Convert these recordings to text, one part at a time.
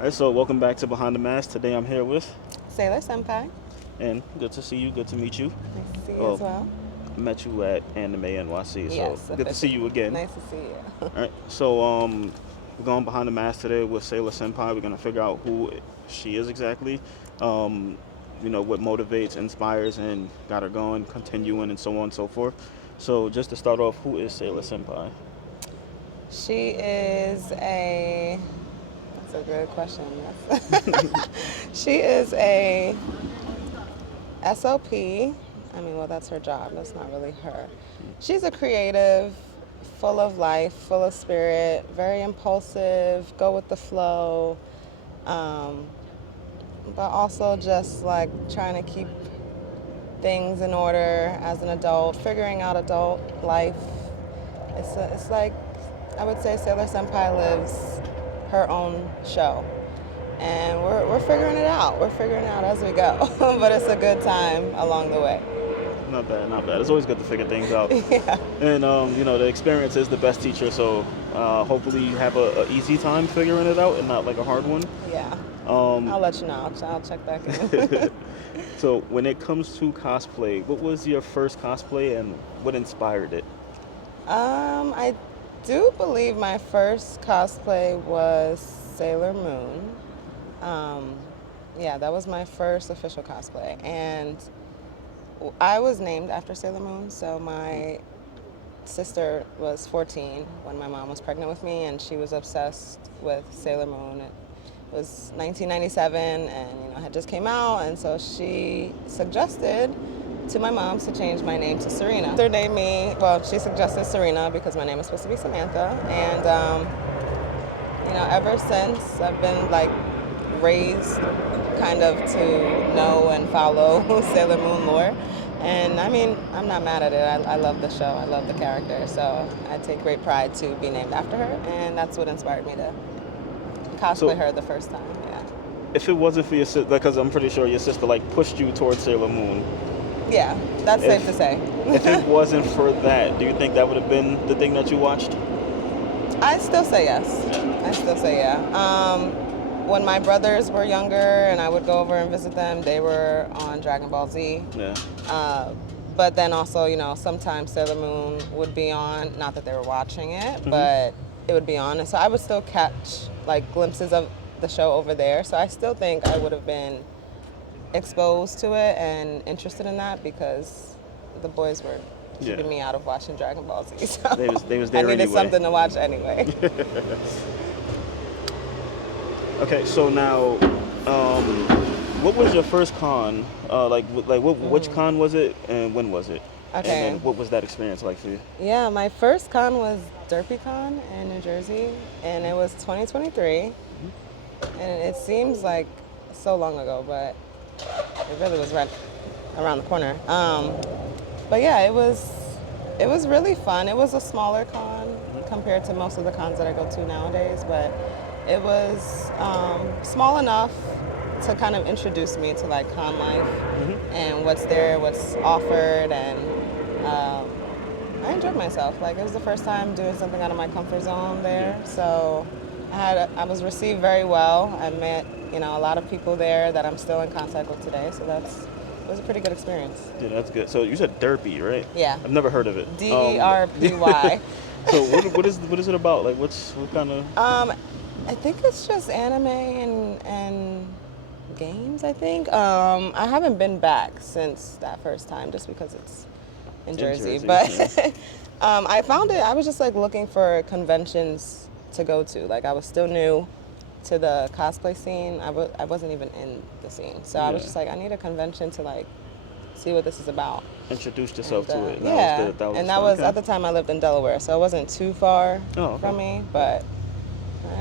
All right, so welcome back to Behind the Mask. Today I'm here with, Sailor Senpai. and good to see you, good to meet you. Nice to see you as Well, well. I met you at Anime NYC, so Yes, good to see you again. Nice to see you. All right, so we're going behind the mask today with Sailor Senpai. We're gonna figure out who she is exactly. Um, what motivates, inspires, and got her going, continuing, and so on and so forth. So just to start off, who is Sailor Senpai? She is a. That's a good question. She is a SLP. I mean, well, that's her job. That's not really her. She's a creative, full of life, full of spirit, very impulsive, go with the flow, but also just like trying to keep things in order as an adult, figuring out adult life. It's like, I would say Sailor Senpai lives her own show. And we're figuring it out. We're figuring it out as we go. But it's a good time along the way. Not bad, not bad. It's always good to figure things out. Yeah. And the experience is the best teacher. So hopefully you have a easy time figuring it out and not like a hard one. Yeah. I'll let you know. I'll check back in. So when it comes to cosplay, what was your first cosplay and what inspired it? I do believe my first cosplay was Sailor Moon. Yeah, that was my first official cosplay. And I was named after Sailor Moon, so my sister was 14 when my mom was pregnant with me, and she was obsessed with Sailor Moon. It was 1997, and it had just came out, and so she suggested to my mom to change my name to Serena. She suggested Serena because my name is supposed to be Samantha, and ever since I've been like raised kind of to know and follow Sailor Moon lore. And I mean, I'm not mad at it. I love the show. I love the character. So I take great pride to be named after her. And that's what inspired me to cosplay her the first time. Yeah. If it wasn't for your sister, because I'm pretty sure your sister like pushed you towards Sailor Moon. Yeah, that's safe to say. If it wasn't for that, do you think that would have been the thing that you watched? I still say yes. I still say yeah. When my brothers were younger and I would go over and visit them, they were on Dragon Ball Z. Yeah. But then also, sometimes Sailor Moon would be on. Not that they were watching it, but it would be on. And so I would still catch like glimpses of the show over there. So I still think I would have been exposed to it and interested in that because the boys were keeping me out of watching Dragon Ball Z. So they was there I needed anyway. something to watch anyway. Okay, so now, what was your first con? Which con was it, and when was it? Okay. And then what was that experience like for you? Yeah, my first con was DerpyCon in New Jersey, and it was 2023. And it seems like so long ago, but it really was right around the corner. But yeah, it was really fun. It was a smaller con compared to most of the cons that I go to nowadays, but it was small enough to kind of introduce me to like con life and what's there, what's offered, and I enjoyed myself. Like, it was the first time doing something out of my comfort zone there, so I was received very well. I met a lot of people there that I'm still in contact with today, so it was a pretty good experience. Yeah, that's good. So you said Derpy, right? Yeah. I've never heard of it. DERPY. So what is it about? Like, what kind of? I think it's just anime and games, I think. I haven't been back since that first time just because it's in Jersey. But yeah. I found it, I was just like looking for conventions to go to. Like, I was still new to the cosplay scene. I wasn't even in the scene. So I was just like, I need a convention to like see what this is about. Introduce yourself to it. That was at the time I lived in Delaware, so it wasn't too far from me, but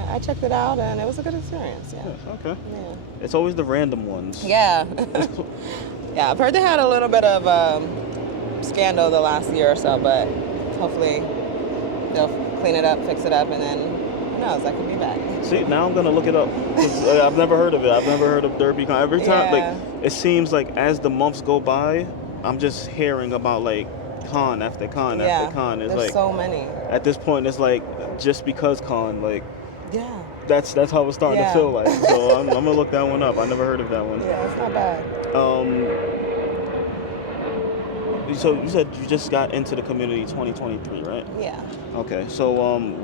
I checked it out and it was a good experience. Yeah. Okay. Yeah. It's always the random ones. Yeah. Yeah, I've heard they had a little bit of scandal the last year or so, but hopefully they'll clean it up, fix it up, and then who knows, I could be back. See, now I'm gonna look it up. 'Cause, I've never heard of it. I've never heard of DerpyCon. Every time, like, it seems like as the months go by, I'm just hearing about like con after con after con. It's there's like so many. At this point, it's like just because con, like. Yeah. That's how it's starting to Yeah. feel like. So I'm gonna look that one up. I never heard of that one. Yeah, it's not bad. Um, so you said you just got into the community 2023, right? Yeah. Okay. So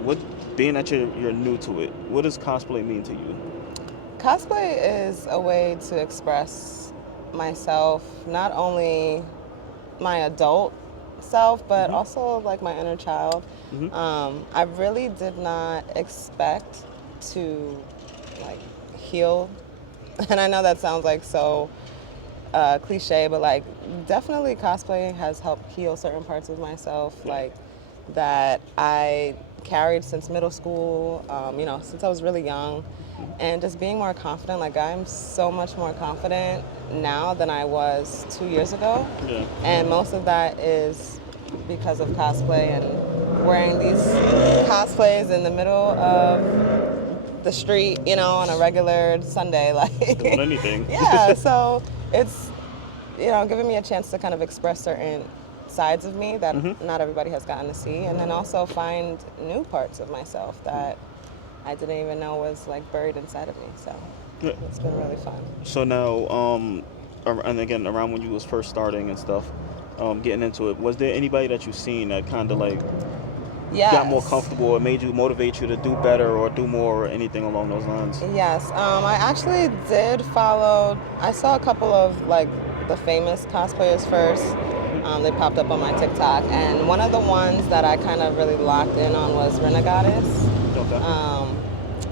what being that you're new to it, what does cosplay mean to you? Cosplay is a way to express myself, not only my adult self, but Mhm. also like my inner child. Mhm. I really did not expect to like heal, and I know that sounds like so cliche, but like definitely cosplay has helped heal certain parts of myself, Yeah. like that I carried since middle school, since I was really young, Mhm. and just being more confident. Like I'm so much more confident now than I was 2 years ago, Yeah. and most of that is because of cosplay and wearing these cosplays in the middle of the street, on a regular Sunday, Doing like, anything. yeah. So it's giving me a chance to kind of express certain sides of me that Mhm. not everybody has gotten to see, and then also find new parts of myself that I didn't even know was like buried inside of me. So Yeah. it's been really fun. So now, and again, around when you was first starting and stuff, getting into it, was there anybody that you seen that kind of like got more Yes. comfortable or made you motivate you to do better or do more or anything along those lines? Yes, I actually did follow. I saw a couple of like the famous cosplayers first. Hmm. They popped up on my TikTok, and one of the ones that I kind of really locked in on was Renegoddess. Okay. Um,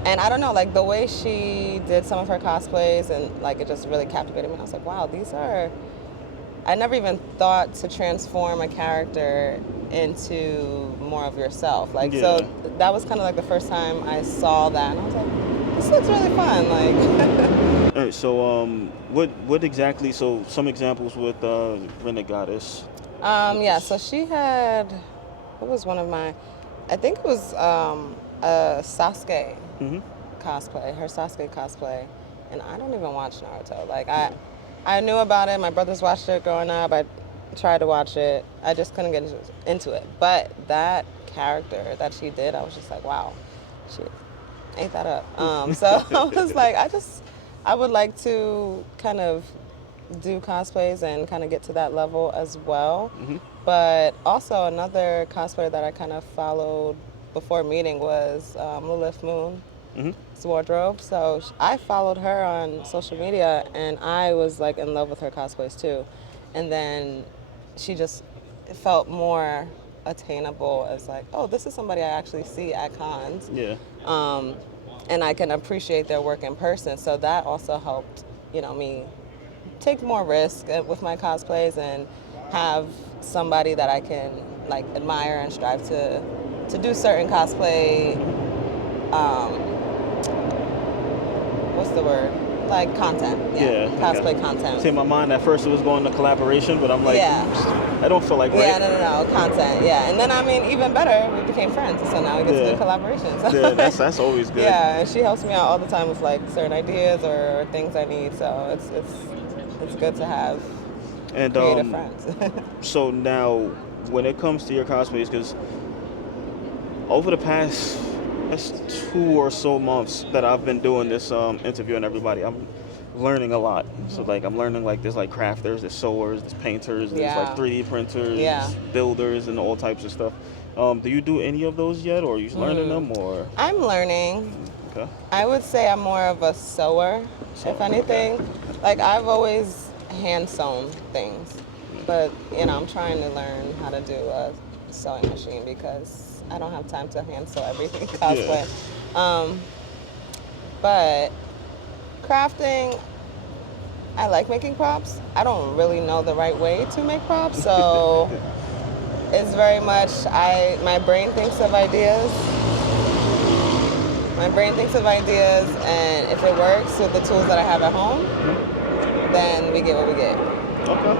and I don't know, like the way she did some of her cosplays, and like it just really captivated me. I was like, wow, these are. I never even thought to transform a character into more of yourself. Like, so Yeah. that was kind of like the first time I saw that, and I was like, this looks really fun. Like, All right. So what exactly? So some examples with Renegoddess. yeah. So she had, what was one of my, I think it was a Sasuke Mm-hmm. cosplay, her Sasuke cosplay, and I don't even watch Naruto. Like, Yeah. I knew about it. My brothers watched it growing up. I tried to watch it. I just couldn't get into it. But that character that she did, I was just like, wow, she ate that up. So I was like, I would like to kind of do cosplays and kind of get to that level as well. Mm-hmm. But also another cosplayer that I kind of followed before meeting was Lilith Moon's Mm-hmm. wardrobe. So I followed her on social media, and I was like in love with her cosplays too. And then she just felt more attainable as like, oh, this is somebody I actually see at cons. Yeah. Um, and I can appreciate their work in person. So that also helped, me take more risk with my cosplays and have somebody that I can like admire and strive to do certain cosplay. What's the word? Like content, yeah, Yeah. Okay. cosplay See, in content. my mind at first it was going to collaboration, but I'm like, Yeah, I don't feel like yeah, right. no, content, yeah. And then I mean, even better, we became friends, so now we get to Yeah. do collaborations. Yeah. That's always good. Yeah, and she helps me out all the time with like certain ideas or things I need. So it's good to have And creative friends. so now when it comes to your cosplays, because over the past two or so months that I've been doing this interviewing everybody, I'm learning a lot. So like I'm learning like there's like crafters, there's sewers, there's painters, there's like Yeah, 3D printers, yeah. builders, and all types of stuff. Do you do any of those yet, or are you learning them, or I'm learning. okay? I would say I'm more of a sewer, So if okay. anything. Like I've always hand sewn things, but I'm trying to learn how to do a sewing machine because I don't have time to hand sew everything Yeah. cosplay. Um, but crafting, I like making props. I don't really know the right way to make props, so it's very much my brain thinks of ideas. My brain thinks of ideas, and if it works with the tools that I have at home, Mhm. then we get what we get. Okay.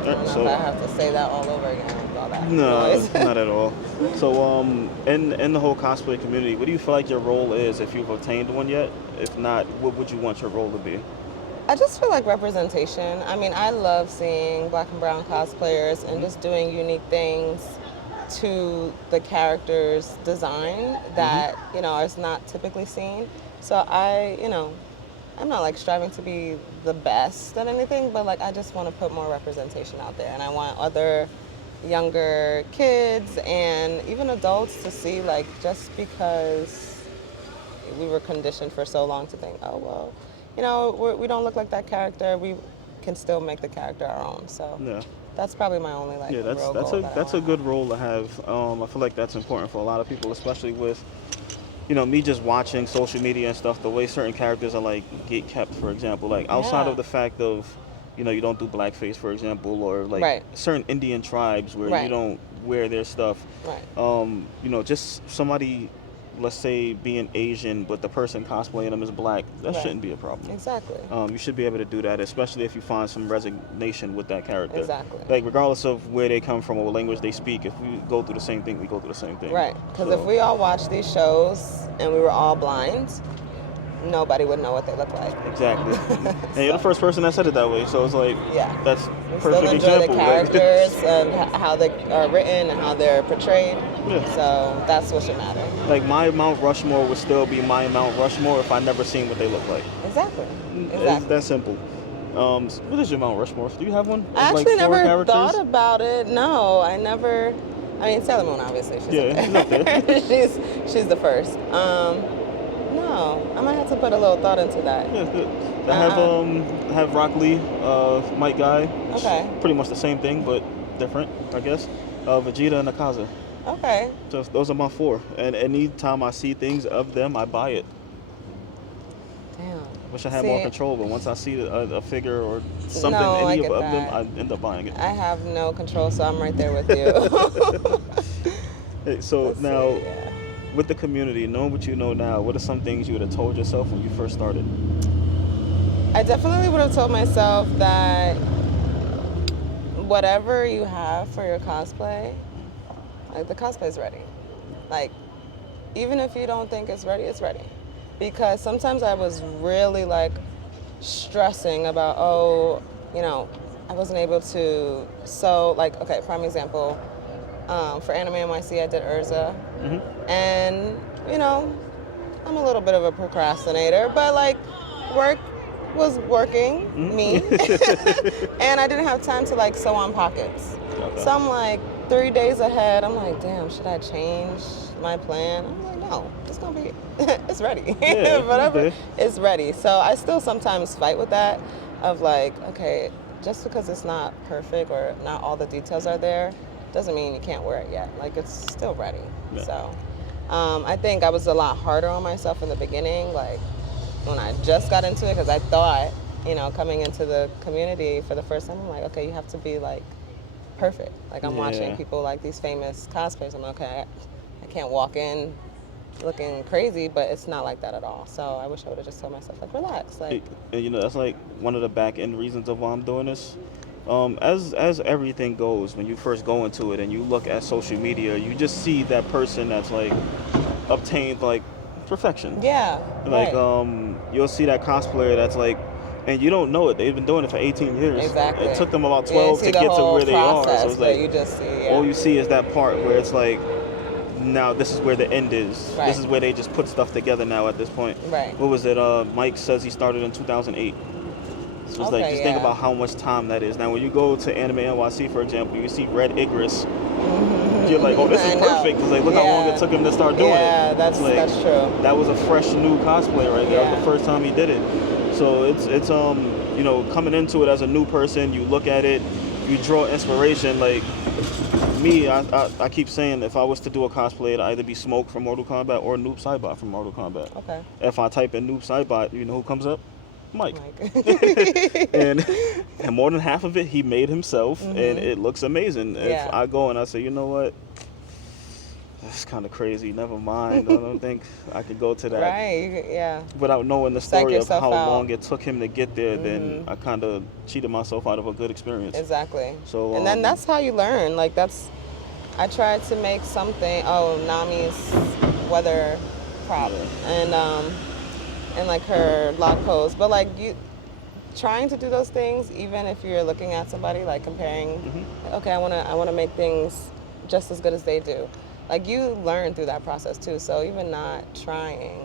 I don't know if I have to say that all over again with all that No, noise. not at all. So, in the whole cosplay community, what do you feel like your role is if you've obtained one yet? If not, what would you want your role to be? I just feel like representation. I mean, I love seeing black and brown cosplayers and Hmm. just doing unique things to the character's design that, you know, is not typically seen. So I'm not like striving to be the best at anything, but like I just want to put more representation out there, and I want other younger kids and even adults to see, like, just because we were conditioned for so long to think, oh well, you know, we don't look like that character, we can still make the character our own. So Yeah. that's probably my only like Yeah, real that's goal that I that's a wanna good have. role to have. I feel like that's important for a lot of people, especially with me just watching social media and stuff. The way certain characters are like get kept, for example, like outside of Yeah. the fact of you don't do blackface, for example, or like Right. certain Indian tribes where you Right. don't wear their stuff. Right. Just somebody, let's say, being Asian, but the person cosplaying them is black. That Right. shouldn't be a problem. Exactly. You should be able to do that, especially if you find some resignation with that character. Exactly. Like, regardless of where they come from or what language they speak, if we go through the same thing, we go through the same thing. Right. Because if So, we all watched these shows and we were all blind, nobody would know what they look like. exactly. And you're the first person that said it that way, so it's like, Yeah. that's We perfect still enjoy example. the Like, characters and how they are written and how they're portrayed. Yeah. So that's what should matter. like, my Mount Rushmore would still be my Mount Rushmore if I never seen what they look like. Exactly. It's Exactly. that simple. What is your Mount Rushmore? Do you have one? I Of, actually like, four never characters? thought about it. No, I never. I mean, Sailor Moon, obviously. She's Yeah, she's up up there. there. she's the first. No, I might have to put a little thought into that. Yeah, good. I have Rock Lee, Mike Guy. Okay. Pretty much the same thing, but different, I guess. Vegeta and Akaza. Okay. Just those are my four. And anytime I see things of them, I buy it. Damn. Wish I had more See, control, but once I see a figure or something, No, I any get of them, that. I end up buying it. I have no control, so I'm right there with you. Hey, so Let's now, see, yeah. with the community, knowing what you know now, what are some things you would have told yourself when you first started? I definitely would have told myself that whatever you have for your cosplay, like, the cosplay's ready. Like, even if you don't think it's ready, it's ready. Because sometimes I was really like stressing about, I wasn't able to sew, like, okay, prime example, for Anime NYC I did Urza, and I'm a little bit of a procrastinator, but like work was working me, and I didn't have time to like sew on pockets. Okay. So I'm like 3 days ahead. I'm like, damn, should I change my plan? I'm like, no, it's gonna be, it's ready. Yeah, Whatever, okay. it's ready. So I still sometimes fight with that, of like, okay, just because it's not perfect or not all the details are there, doesn't mean you can't wear it yet. Like, it's still ready. Yeah. So I think I was a lot harder on myself in the beginning, like when I just got into it, because I thought, coming into the community for the first time, I'm like, okay, you have to be like perfect. Like, I'm watching Yeah. people like these famous cosplayers. I'm like, okay, I can't walk in looking crazy, but it's not like that at all. So I wish I would have just told myself, like, relax. Like, And that's like one of the back end reasons of why I'm doing this. As everything goes, when you first go into it and you look at social media, you just see that person that's like obtained like perfection. yeah, Like right. you'll see that cosplayer that's like, and you don't know it. They've been doing it for 18 years. Exactly. It took them about You didn't 12 see to the get to whole where they are. process, So it's but like you just see, all you see is that part where it's like, now this is where the end is. Right. This is where they just put stuff together now at this point. Right. What was it? Mike says he started in 2008. So it's like, Okay, just think yeah. about how much time that is. Now, when you go to Anime NYC, for example, you see Red Igris. You're like, oh, this is I know. perfect. It's like, look how long it took him to start doing it. Yeah, that's It's like, that's true. That was a fresh new cosplay right there. That was Yeah. the first time he did it. So it's coming into it as a new person, you look at it, you draw inspiration. Like me, I keep saying, if I was to do a cosplay, it'd either be Smoke from Mortal Kombat or Noob Saibot from Mortal Kombat. Okay. If I type in Noob Saibot, you know who comes up? Mike. Like, and more than half of it he made himself, and it looks amazing. Yeah. If I go and I say, you know what, that's kind of crazy, never mind, I don't think I could go to that. right. Yeah. Without knowing the Psych story of yourself how out. long it took him to get there, then I kind of cheated myself out of a good experience. Exactly. So, and then that's how you learn. Like, I tried to make something. Oh, Nami's weather prop, and like her log pose. But like, you trying to do those things, even if you're looking at somebody, like comparing. Okay, I wanna make things just as good as they do. Like you learn through that process too. So even not trying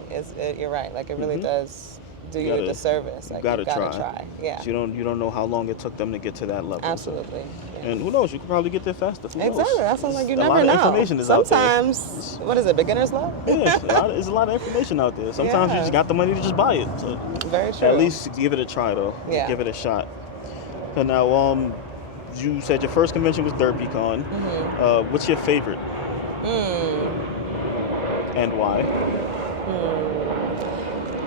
you're right. Like it really does do you a disservice. Like gotta you gotta try. try. Yeah. You don't know how long it took them to get to that level. Absolutely. Yeah. And who knows? You could probably get there faster. Who knows? Exactly. That sounds like you A never lot of know. information is Sometimes, out there. what is it? Beginner's luck. Yeah, there's a lot of information out there. Sometimes you just got the money to just buy it. So very true. at least give it a try though. Yeah. Give it a shot. And now, you said your first convention was DerpyCon. What's your favorite? And why?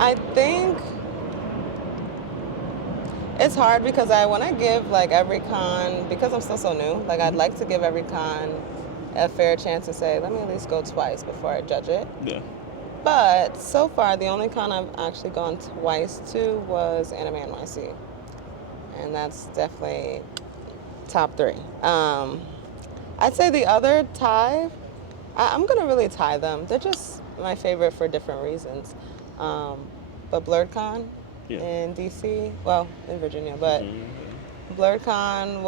I think it's hard because I want to give like every con, because I'm still so new, like I'd like to give every con a fair chance to say, let me at least go twice before I judge it. Yeah. But so far, the only con I've actually gone twice to was Anime NYC. And that's definitely top 3. I'd say the other tie, I'm going to really tie them. They're just my favorite for different reasons. But BlurredCon in DC, well, in Virginia, but BlurredCon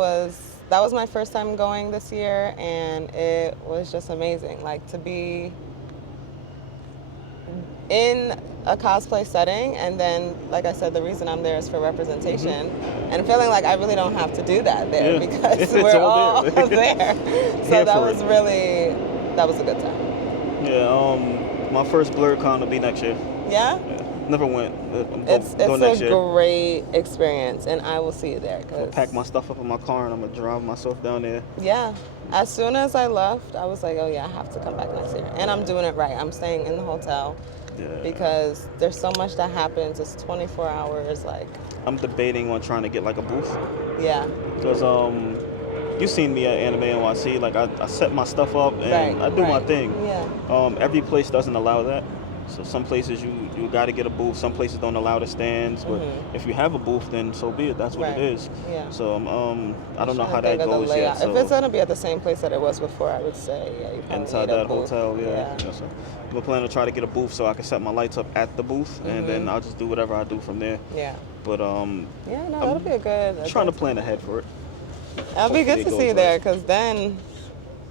that was my first time going this year, and it was just amazing. Like to be in a cosplay setting, and then, like I said, the reason I'm there is for representation, and feeling like I really don't have to do that there because we're all there. So that was a good time. Yeah, my first BlurredCon will be next year. Yeah? Never went. It's a great experience, and I will see you there. I'll pack my stuff up in my car, and I'm going to drive myself down there. Yeah. As soon as I left, I was like, oh yeah, I have to come back next year. And I'm doing it right. I'm staying in the hotel. Yeah. Because there's so much that happens. It's 24 hours. Like I'm debating on trying to get like a booth. Yeah. Because you seen me at Anime NYC. Like I set my stuff up and I do my thing. Yeah. Every place doesn't allow that. So some places you got to get a booth. Some places don't allow the stands. But if you have a booth, then so be it. That's what it is. Yeah. So I don't know how that goes yet. So if it's gonna be at the same place that it was before, I would say you probably inside need a that booth. hotel. Yeah. So I'm planning to try to get a booth so I can set my lights up at the booth, and then I'll just do whatever I do from there. Yeah. But that'll be a good. Trying to plan ahead for it. That'll be good to see you there, because then,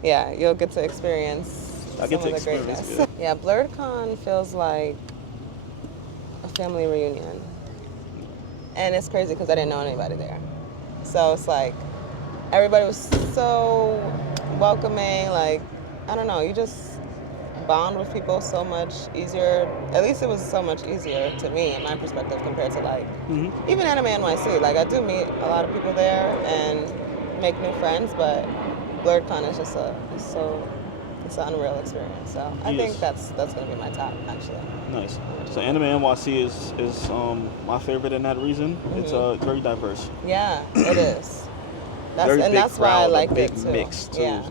you'll get to experience. I get to experience it. Yeah, BlurredCon feels like a family reunion. And it's crazy because I didn't know anybody there. So it's like, everybody was so welcoming. Like, I don't know, you just bond with people so much easier. At least it was so much easier to me, in my perspective, compared to like, even Anime NYC. Like, I do meet a lot of people there and make new friends, but BlurredCon is just it's an unreal experience. So I think that's going to be my top, actually. Nice. So Anime NYC is my favorite in that reason. It's very diverse. Yeah, it is. That's why I liked it too. Mix too. Yeah.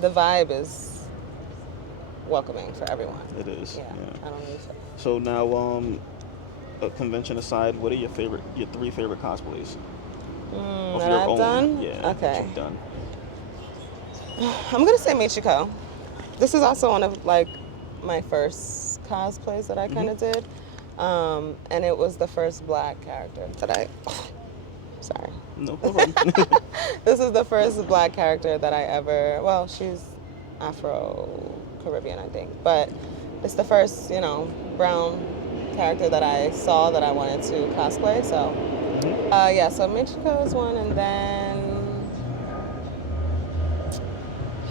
The vibe is welcoming for everyone. It is. Yeah. I don't need to. So now, convention aside, what are your 3 favorite cosplays? That I've done? Yeah. Okay. That you've done. I'm gonna say Michiko. This is also one of like my first cosplays that I kind of did, and it was the first Black character that I. Sorry. No problem. This is the first Black character that I ever. Well, she's Afro-Caribbean, I think, but it's the first, brown character that I saw that I wanted to cosplay. So, so Michiko is one, and then.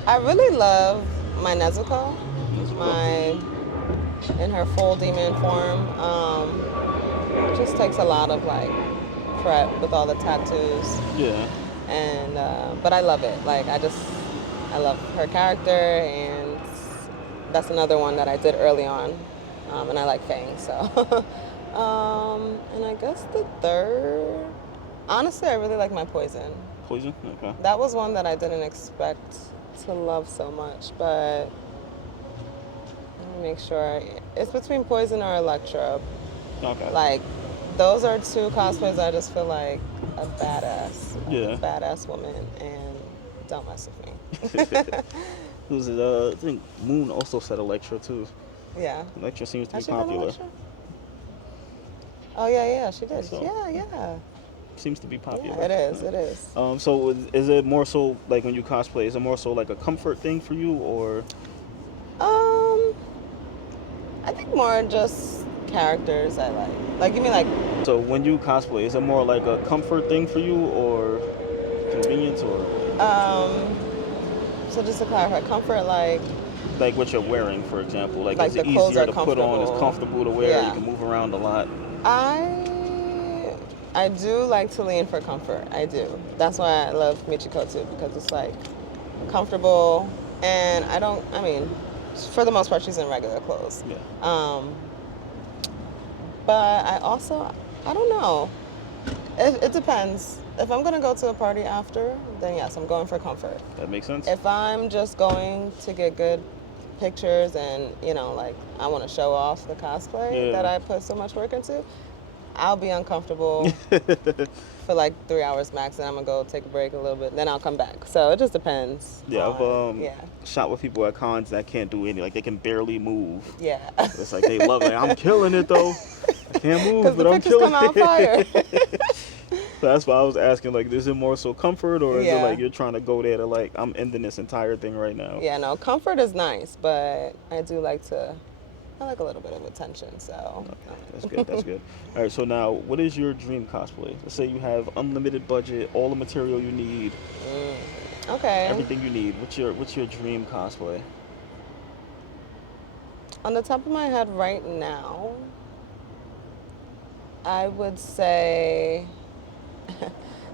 I really love my Nezuko, in her full demon form. It just takes a lot of like prep with all the tattoos. Yeah. And but I love it. Like I love her character, and that's another one that I did early on. And I like Fang, so. And I guess the third, honestly, I really like my Poison. Poison? Okay. That was one that I didn't expect to love so much, but let me make sure. It's between Poison or Electra. Okay. Like, those are 2 cosplays I just feel like a badass woman, and don't mess with me. Who's it? I think Moon also said Electra too. Yeah. Electra seems to be popular. Oh yeah, she did. So. Yeah. seems to be popular. Yeah, it is. It is. So is it more so like when you cosplay? Is it more so like a comfort thing for you, or Um, I think more just characters I like. Like you mean like so when you cosplay, is it more like a comfort thing for you, or convenience, or um. So just to clarify, comfort like what you're wearing, for example? Like, like is the it clothes easier are to put on? It's comfortable. comfortable to wear. You Yeah. can move around a lot. I do like to lean for comfort. I do. That's why I love Michiko too, because it's like comfortable, and I don't. I mean, for the most part, she's in regular clothes. Yeah, Um, but I don't know. It depends. If I'm gonna go to a party after, then yes, I'm going for comfort. that makes sense. If I'm just going to get good pictures and like I want to show off the cosplay that Yeah. I put so much work into, I'll be uncomfortable for like 3 hours max, and I'm gonna go take a break a little bit, then I'll come back. So it just depends. Yeah, I've Yeah. shot with people at cons that can't do any, like they can barely move. Yeah. It's like they love it. Like, I'm killing it though. I can't move, Because but the I'm pictures killing come out it. fire. So that's why I was asking, like, is it more so comfort, or is it Yeah. like you're trying to go there to like, I'm ending this entire thing right now? Yeah, no, comfort is nice, but I like a little bit of attention, so. That's good. That's good. All right. So now, what is your dream cosplay? Let's say you have unlimited budget, all the material you need, Okay. everything you need. What's your dream cosplay? On the top of my head right now, I would say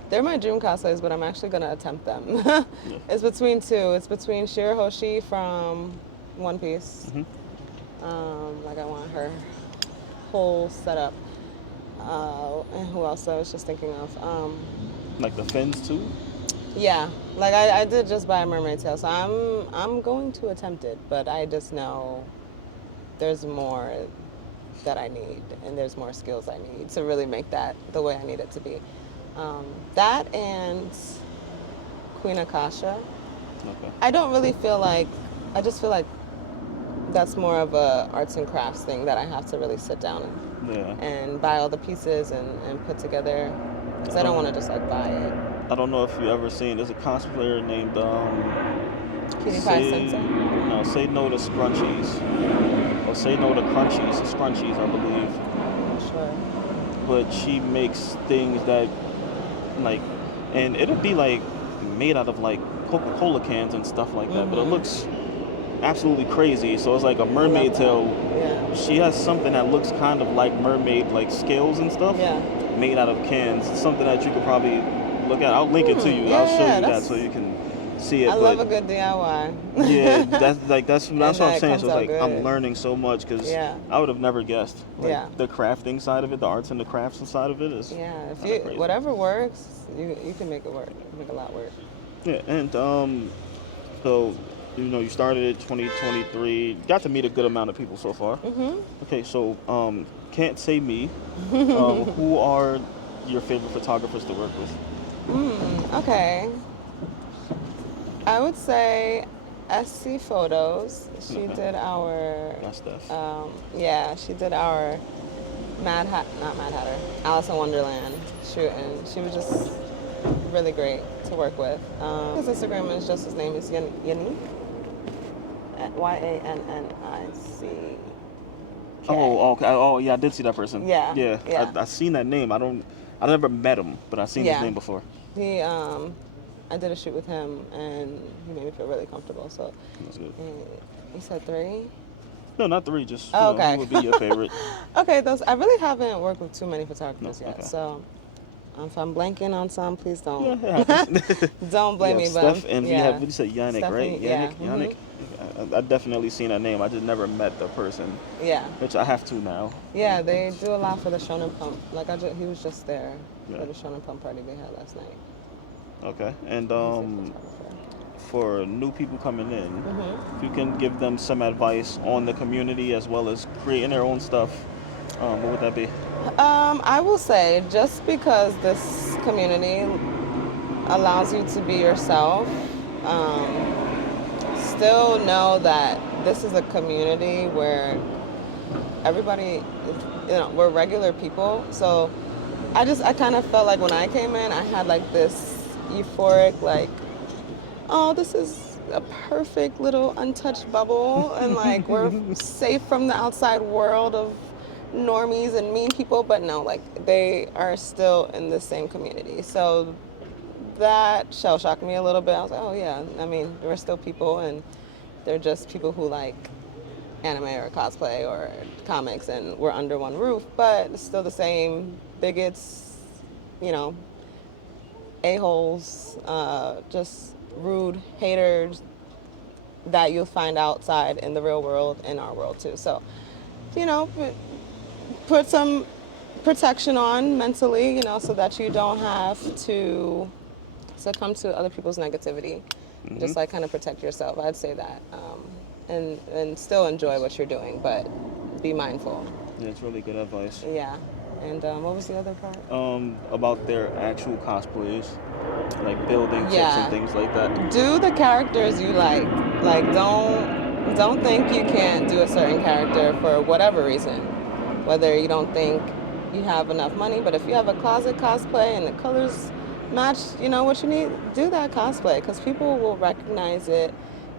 they're my dream cosplays, but I'm actually going to attempt them. Yeah. It's between two. It's between Shirahoshi from One Piece. Like I want her whole setup. And who else I was just thinking of? Like the fins too? Yeah, like I did just buy a mermaid tail, so I'm going to attempt it, but I just know there's more that I need, and there's more skills I need to really make that the way I need it to be. That and Queen Akasha. Okay. I don't really feel like, I just feel like that's more of a arts and crafts thing that I have to really sit down Yeah. and buy all the pieces and put together, because I don't want to just like buy it. I don't know if you ever seen. There's a cosplayer named Cutie Pie Sensei? No, say no to scrunchies, or say no to crunchies. Scrunchies, I believe. I'm not sure. But she makes things that like, and it'll be like made out of like Coca-Cola cans and stuff like that. But it looks absolutely crazy. So it's like a mermaid tail. Yeah. She has something that looks kind of like mermaid, like scales and stuff, Yeah. made out of cans. It's something that you could probably look at. I'll link it to you. Yeah, I'll show you that that's- so you can see it. I but love a good DIY. yeah, that's what I'm that saying. comes So it's out like I'm good. learning so much because Yeah. I would have never guessed. Like, Yeah. the crafting side of it, the arts and the crafts side of it is. Yeah, if kinda you crazy. whatever works, you can make it work. You can make a lot work. Yeah, and so you started it 2023. Got to meet a good amount of people so far. Okay, so can't say me. Who are your favorite photographers to work with? Okay. I would say SC Photos. She Okay. did our That's Steph. she did our not Mad Hatter, Alice in Wonderland shoot, and she was just really great to work with. His Instagram is just, his name is Yannick, YANNIC. Oh, okay. Oh, yeah, I did see that person. Yeah, Yeah. yeah. I seen that name. I never met him, but I seen Yeah. his name before. He I did a shoot with him, and he made me feel really comfortable. So That's good. you said 3? No, not 3. Just Oh, okay. who would be your favorite? Okay, I really haven't worked with too many photographers No, yet. okay. So if I'm blanking on some, please Yeah, don't it happens. don't blame Yeah, me. But Steph, and yeah. we have, what did you say, Yannick, right? Stephanie, yeah, Yannick. I definitely seen that name. I just never met the person, Yeah, which I have to now. yeah, they do a lot for the Shonen Pump. Like he was just there Yeah. for the Shonen Pump party they had last night. Okay, and He's a photographer. for new people coming in, Mm-hmm. if you can give them some advice on the community as well as creating their own stuff, what would that be? I will say, just because this community allows you to be yourself, still know that this is a community where everybody, we're regular people. So I kind of felt like when I came in, I had like this euphoric, like, oh, this is a perfect little untouched bubble, and like we're safe from the outside world of normies and mean people. But no, like they are still in the same community. So that shell shocked me a little bit. I was like, oh yeah, I mean, we're still people, and they're just people who like anime or cosplay or comics, and we're under one roof, but it's still the same bigots, you know, a-holes, just rude haters that you'll find outside in the real world, in our world too. So, you know, put some protection on mentally, you know, so that you don't have to succumb to other people's negativity. Just like kind of protect yourself. I'd say that, and still enjoy what you're doing, but be mindful. Yeah, it's really good advice. Yeah. And what was the other part? About their actual cosplays, like building tips Yeah. and things like that. Do the characters you like. Like don't think you can't do a certain character for whatever reason. Whether you don't think you have enough money, but if you have a closet cosplay and the colors match, you know what you need, do that cosplay, because people will recognize it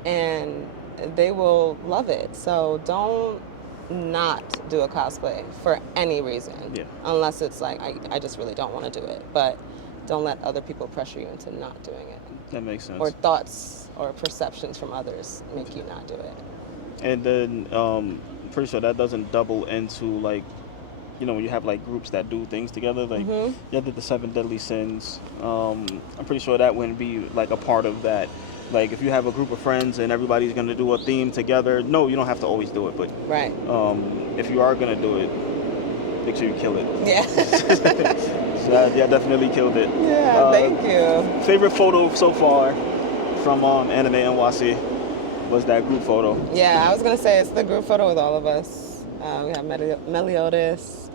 and they will love it. So don't not do a cosplay for any reason. Yeah. Unless it's like I just really don't want to do it. But don't let other people pressure you into not doing it. That makes sense. Or thoughts or perceptions from others make you not do it. And then pretty sure that doesn't double into like, you know, when you have like groups that do things together, like you did the 7 deadly sins. I'm pretty sure that wouldn't be like a part of that. Like if you have a group of friends and everybody's gonna do a theme together, no, you don't have to always do it, but Right. if you are gonna do it, make sure you kill it. Yeah. So yeah, definitely killed it. Yeah, thank you. Favorite photo so far from Anime NYC was that group photo. Yeah, I was gonna say it's the group photo with all of us. We have Meliodas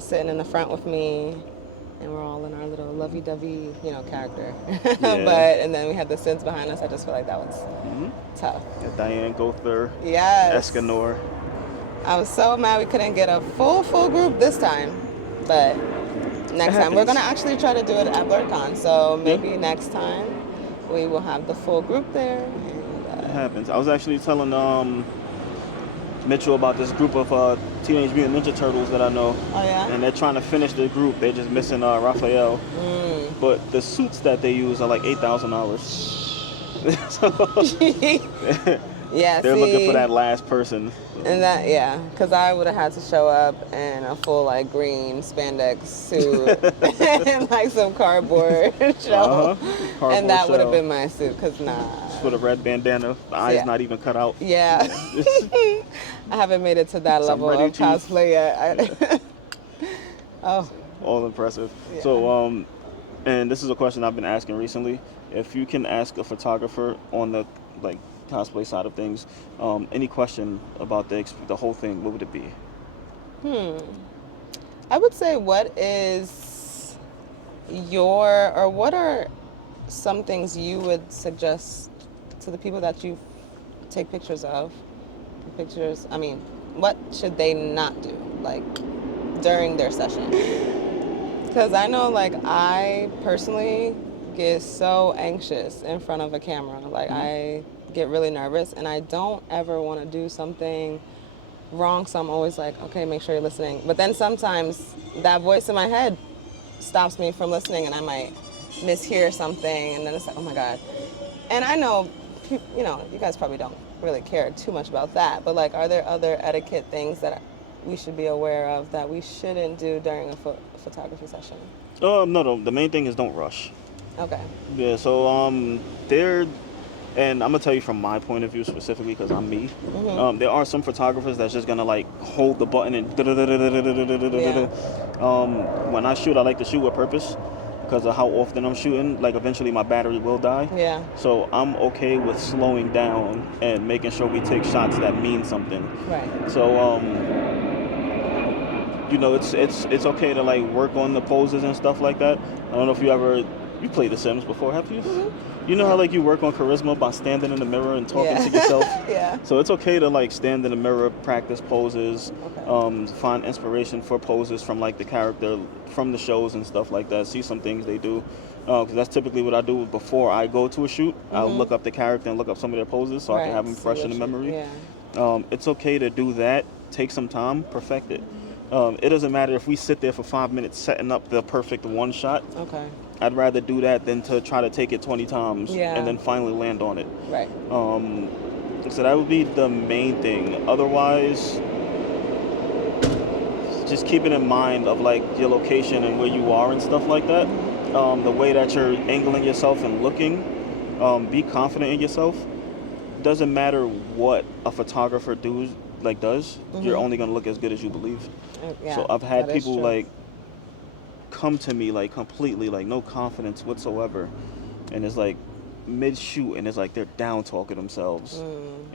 sitting in the front with me, and we're all in our little lovey-dovey, you know, character. Yeah. And then we had the Sins behind us. I just feel like that was tough. Yeah, Diane Gother, Yes. Escanor. I was so mad we couldn't get a full group this time, but next time we're gonna actually try to do it at BlurCon. So maybe next time we will have the full group there. And, It happens. I was actually telling Mitchell about this group of Teenage Mutant Ninja Turtles that I know. Oh yeah. And they're trying to finish the group. They're just missing Raphael. But the suits that they use are like $8,000. So Yeah. they're looking for that last person. And that, yeah, because I would have had to show up in a full like green spandex suit and like some cardboard shell, Cardboard and that would have shell. been my suit. Because nah. With a red bandana, the eyes not even cut out. Yeah. I haven't made it to that Some level ready of teeth. cosplay yet. Oh. All impressive. Yeah. So, and this is a question I've been asking recently. If you can ask a photographer on the like cosplay side of things, any question about the whole thing, what would it be? I would say, what is what are some things you would suggest to the people that you take pictures of? I mean, what should they not do, like, during their session? Because I know, like, I personally get so anxious in front of a camera. Like, I get really nervous, and I don't ever want to do something wrong, so I'm always like, okay, make sure you're listening. But then sometimes that voice in my head stops me from listening, and I might mishear something, and then it's like, oh my God. And I know, you know, you guys probably don't really care too much about that, but like, are there other etiquette things that we should be aware of that we shouldn't do during a photography session? No, the main thing is don't rush. Okay. Yeah, so and I'm gonna tell you from my point of view specifically because I'm me. There are some photographers that's just gonna like hold the button and when I shoot, I like to shoot with purpose because of how often I'm shooting. Like eventually my battery will die. Yeah. So I'm okay with slowing down and making sure we take shots that mean something. Right. So you know, it's okay to like work on the poses and stuff like that. I don't know if you ever You played The Sims before, have you? Mm-hmm. You know how like you work on charisma by standing in the mirror and talking to yourself? Yeah. So it's okay to like stand in the mirror, practice poses, Okay. find inspiration for poses from like the character from the shows and stuff like that. See some things they do. Because that's typically what I do before I go to a shoot. I'll look up the character and look up some of their poses so I can Right. have them See fresh in what the you. memory. Yeah. It's okay to do that. Take some time, perfect it. It doesn't matter if we sit there for 5 minutes setting up the perfect one shot. Okay. I'd rather do that than to try to take it 20 times Yeah. and then finally land on it. Right. So that would be the main thing. Otherwise, just keeping in mind of like your location and where you are and stuff like that. The way that you're angling yourself and looking. Be confident in yourself. Doesn't matter what a photographer does. You're only gonna look as good as you believe. Yeah, So I've had that is people true. like come to me like completely like no confidence whatsoever, and it's like mid shoot and it's like they're down talking themselves,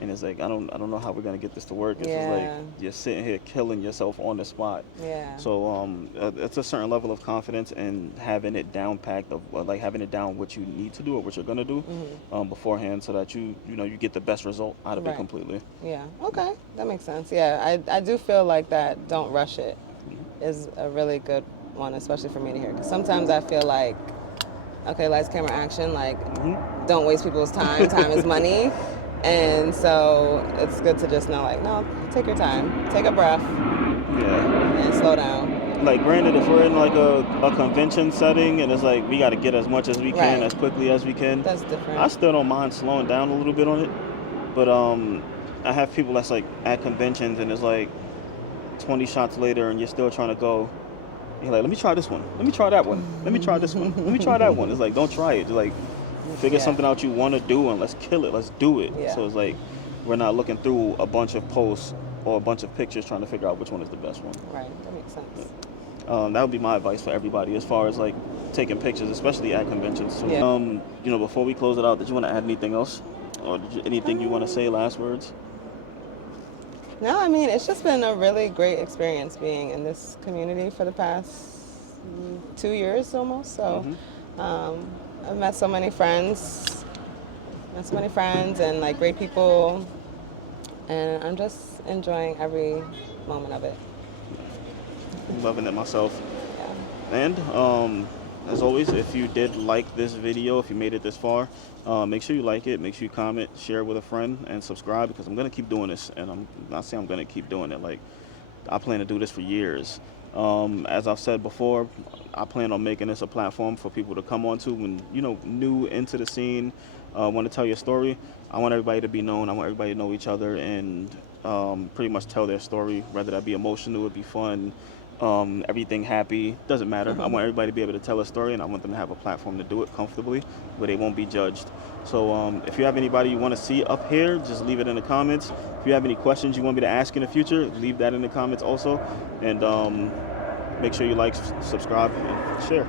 and it's like I don't know how we're gonna get this to work. It's just like Yeah. you're sitting here killing yourself on the spot. Yeah. So it's a certain level of confidence and having it down packed of like having it down what you need to do or what you're gonna do beforehand, so that you get the best result out of it Right. completely. Yeah. Okay. That makes sense. Yeah. I do feel like that don't rush it is a really good one, especially for me to hear. Because sometimes I feel like, okay, lights, camera, action, like, don't waste people's time. Time is money. And so it's good to just know, like, no, take your time. Take a breath Yeah. and slow down. Like granted, if we're in like a convention setting and it's like we got to get as much as we can Right. as quickly as we can, That's different. I still don't mind slowing down a little bit on it. But I have people that's like at conventions and it's like 20 shots later and you're still trying to go. You're like, let me try this one. Let me try that one. Let me try this one. Let me try that one. It's like, don't try it. Just like figure something out you want to do and let's kill it. Let's do it. Yeah. So it's like we're not looking through a bunch of posts or a bunch of pictures trying to figure out which one is the best one. Right. That makes sense. That would be my advice for everybody as far as like taking pictures, especially at conventions. So, Yeah. Before we close it out, did you want to add anything else, or anything you want to say? Last words? No, I mean, it's just been a really great experience being in this community for the past 2 years almost. So I've met so many friends, and like great people, and I'm just enjoying every moment of it. Loving it myself. Yeah. And as always, if you did like this video, if you made it this far, make sure you like it, make sure you comment, share with a friend, and subscribe, because I'm going to keep doing this. And I'm not saying I'm going to keep doing it. Like, I plan to do this for years. As I've said before, I plan on making this a platform for people to come onto when, new into the scene, want to tell your story. I want everybody to be known. I want everybody to know each other and pretty much tell their story, whether that be emotional, it be fun, everything happy, doesn't matter. I want everybody to be able to tell a story, and I want them to have a platform to do it comfortably where they won't be judged. So if you have anybody you want to see up here, just leave it in the comments. If you have any questions you want me to ask in the future, leave that in the comments also. And make sure you like, subscribe, and share.